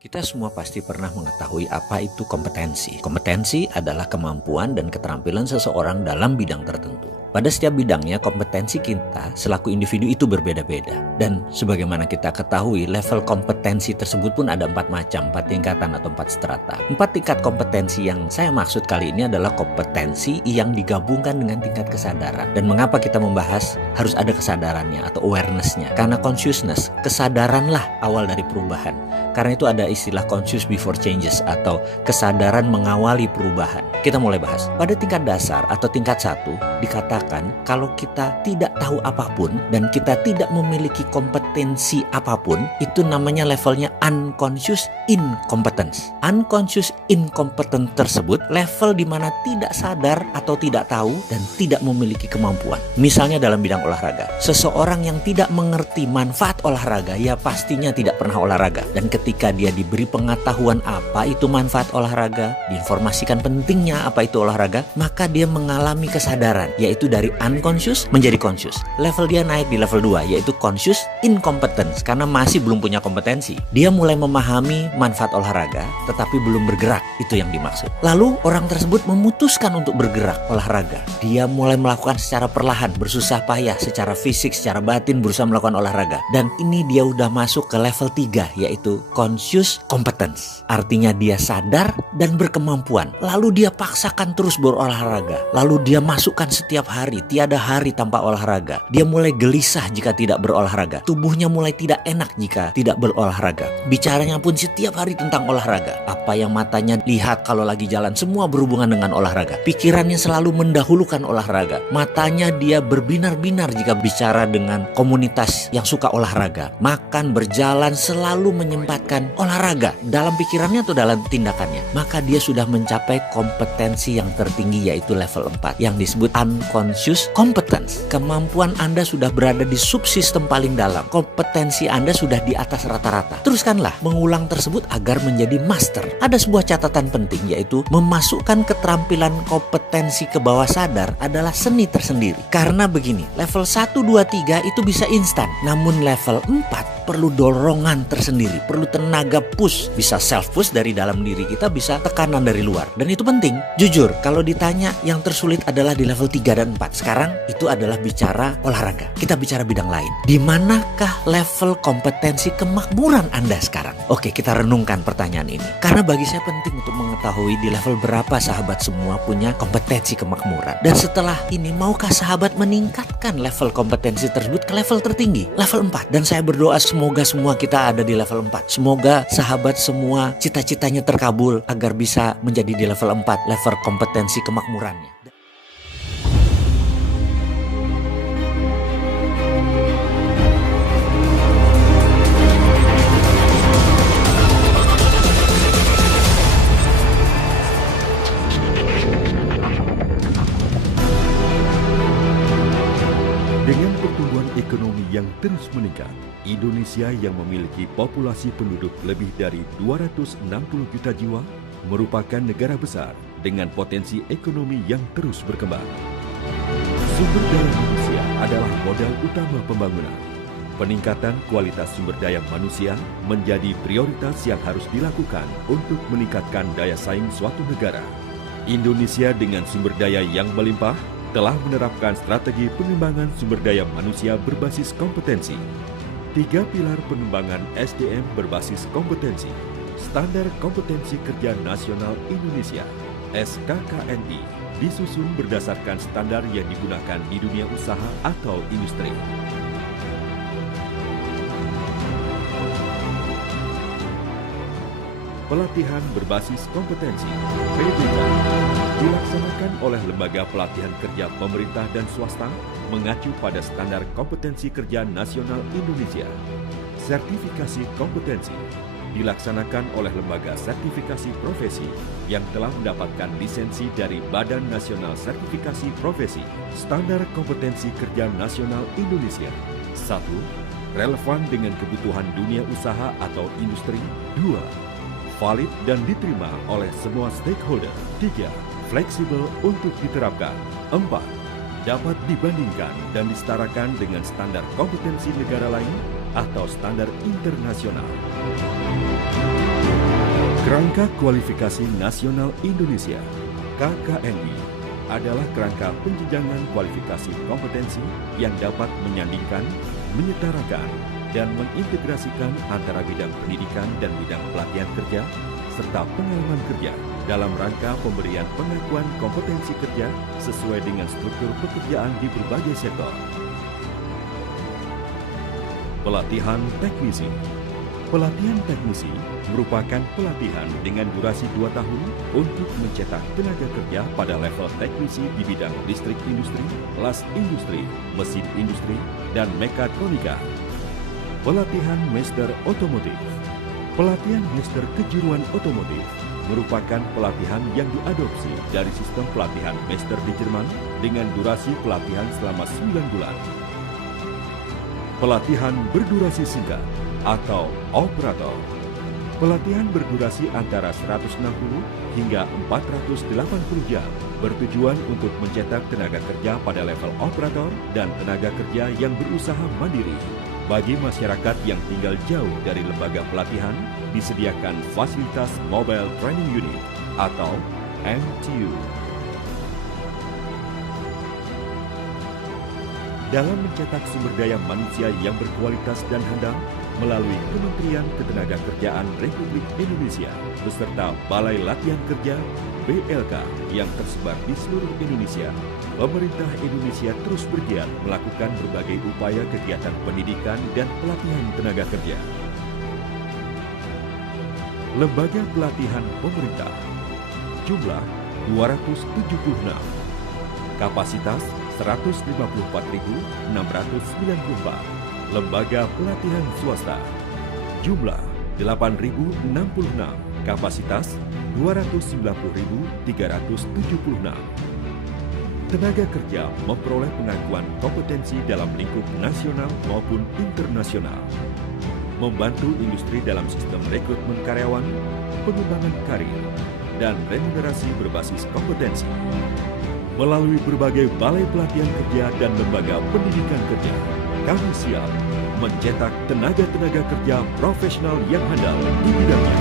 Kita semua pasti pernah mengetahui apa itu kompetensi. Kompetensi adalah kemampuan dan keterampilan seseorang dalam bidang tertentu. Pada setiap bidangnya, kompetensi kita selaku individu itu berbeda-beda. Dan sebagaimana kita ketahui, level kompetensi tersebut pun ada 4 macam, 4 tingkatan atau 4 strata. 4 tingkat kompetensi yang saya maksud kali ini adalah kompetensi yang digabungkan dengan tingkat kesadaran. Dan mengapa kita membahas harus ada kesadarannya atau awareness-nya? Karena consciousness, kesadaranlah awal dari perubahan. Karena itu ada istilah conscious before changes atau kesadaran mengawali perubahan. Kita mulai bahas. Pada tingkat dasar atau tingkat 1 dikatakan kalau kita tidak tahu apapun dan kita tidak memiliki kompetensi apapun, itu namanya levelnya unconscious incompetence. Unconscious incompetent tersebut level di mana tidak sadar atau tidak tahu dan tidak memiliki kemampuan. Misalnya dalam bidang olahraga, seseorang yang tidak mengerti manfaat olahraga, ya pastinya tidak pernah olahraga. Dan ketika dia diberi pengetahuan apa itu manfaat olahraga, diinformasikan pentingnya apa itu olahraga, maka dia mengalami kesadaran, yaitu dari unconscious menjadi conscious. Level dia naik di level 2, yaitu conscious incompetence, karena masih belum punya kompetensi. Dia mulai memahami manfaat olahraga, tetapi belum bergerak, itu yang dimaksud. Lalu orang tersebut memutuskan untuk bergerak olahraga. Dia mulai melakukan secara perlahan, bersusah payah, secara fisik, secara batin berusaha melakukan olahraga. Dan ini dia udah masuk ke level 3, yaitu conscious competence. Artinya dia sadar dan berkemampuan. Lalu dia paksakan terus berolahraga. Lalu dia masukkan setiap hari, tiada hari tanpa olahraga. Dia mulai gelisah jika tidak berolahraga. Tubuhnya mulai tidak enak jika tidak berolahraga. Bicaranya pun setiap hari tentang olahraga. Apa yang matanya lihat kalau lagi jalan semua berhubungan dengan olahraga. Pikirannya selalu mendahulukan olahraga. Matanya dia berbinar-binar jika bicara dengan komunitas yang suka olahraga. Makan, berjalan, selalu menyempatkan olahraga dalam pikirannya atau dalam tindakannya. Maka dia sudah mencapai kompetensi yang tertinggi, yaitu level 4 yang disebut unconscious competence. Kemampuan Anda sudah berada di subsistem paling dalam. Kompetensi Anda sudah di atas rata-rata. Teruskanlah mengulang tersebut agar menjadi master. Ada sebuah catatan penting, yaitu memasukkan keterampilan kompetensi ke bawah sadar adalah seni tersendiri. Karena begini, level 1, 2, 3 itu bisa instan. Namun level 4 perlu dorongan tersendiri, perlu tenaga push, bisa self push dari dalam diri kita, bisa tekanan dari luar. Dan itu penting. Jujur, kalau ditanya yang tersulit adalah di level 3 dan 4. Sekarang itu adalah bicara olahraga. Kita bicara bidang lain. Di manakah level kompetensi kemakmuran Anda sekarang? Oke, kita renungkan pertanyaan ini. Karena bagi saya penting untuk mengetahui di level berapa sahabat semua punya kompetensi kemakmuran. Dan setelah ini, maukah sahabat meningkatkan level kompetensi tersebut ke level tertinggi, level 4? Dan saya berdoa semoga semua kita ada di level 4. Semoga sahabat semua cita-citanya terkabul agar bisa menjadi di level 4, level kompetensi kemakmurannya. Dengan pertumbuhan ekonomi yang terus meningkat, Indonesia yang memiliki populasi penduduk lebih dari 260 juta jiwa merupakan negara besar dengan potensi ekonomi yang terus berkembang. Sumber daya manusia adalah modal utama pembangunan. Peningkatan kualitas sumber daya manusia menjadi prioritas yang harus dilakukan untuk meningkatkan daya saing suatu negara. Indonesia dengan sumber daya yang melimpah telah menerapkan strategi pengembangan sumber daya manusia berbasis kompetensi. 3 pilar pengembangan SDM berbasis kompetensi. Standar Kompetensi Kerja Nasional Indonesia (SKKNI) disusun berdasarkan standar yang digunakan di dunia usaha atau industri. Pelatihan berbasis kompetensi (PBK) dilaksanakan oleh Lembaga Pelatihan Kerja Pemerintah dan Swasta mengacu pada Standar Kompetensi Kerja Nasional Indonesia. Sertifikasi kompetensi dilaksanakan oleh Lembaga Sertifikasi Profesi yang telah mendapatkan lisensi dari Badan Nasional Sertifikasi Profesi. Standar Kompetensi Kerja Nasional Indonesia. 1. Relevan dengan kebutuhan dunia usaha atau industri. 2. Valid dan diterima oleh semua stakeholder. 3. Fleksibel untuk diterapkan. 4. Dapat dibandingkan dan disetarakan dengan standar kompetensi negara lain atau standar internasional. Kerangka Kualifikasi Nasional Indonesia (KKNI) adalah kerangka penjenjangan kualifikasi kompetensi yang dapat menyandingkan, menyetarakan, dan mengintegrasikan antara bidang pendidikan dan bidang pelatihan kerja serta pengalaman kerja dalam rangka pemberian pengakuan kompetensi kerja sesuai dengan struktur pekerjaan di berbagai sektor. Pelatihan teknisi. Pelatihan teknisi merupakan pelatihan dengan durasi 2 tahun untuk mencetak tenaga kerja pada level teknisi di bidang listrik industri, las industri, mesin industri, dan mekatronika. Pelatihan Master Otomotif. Pelatihan Master Kejuruan Otomotif merupakan pelatihan yang diadopsi dari sistem pelatihan Master di Jerman dengan durasi pelatihan selama 9 bulan. Pelatihan berdurasi singkat atau operator. Pelatihan berdurasi antara 160 hingga 480 jam bertujuan untuk mencetak tenaga kerja pada level operator dan tenaga kerja yang berusaha mandiri. Bagi masyarakat yang tinggal jauh dari lembaga pelatihan, disediakan fasilitas Mobile Training Unit atau MTU. Dalam mencetak sumber daya manusia yang berkualitas dan handal melalui Kementerian Ketenagakerjaan Republik Indonesia beserta Balai Latihan Kerja BLK yang tersebar di seluruh Indonesia, pemerintah Indonesia terus bergiat melakukan berbagai upaya kegiatan pendidikan dan pelatihan tenaga kerja. Lembaga pelatihan pemerintah jumlah 276, kapasitas 154.694. Lembaga pelatihan swasta jumlah 8.066, kapasitas 290.376. Tenaga kerja memperoleh pengakuan kompetensi dalam lingkup nasional maupun internasional. Membantu industri dalam sistem rekrutmen karyawan, pengembangan karir, dan remunerasi berbasis kompetensi. Melalui berbagai balai pelatihan kerja dan lembaga pendidikan kerja, kami siap mencetak tenaga-tenaga kerja profesional yang handal di bidangnya.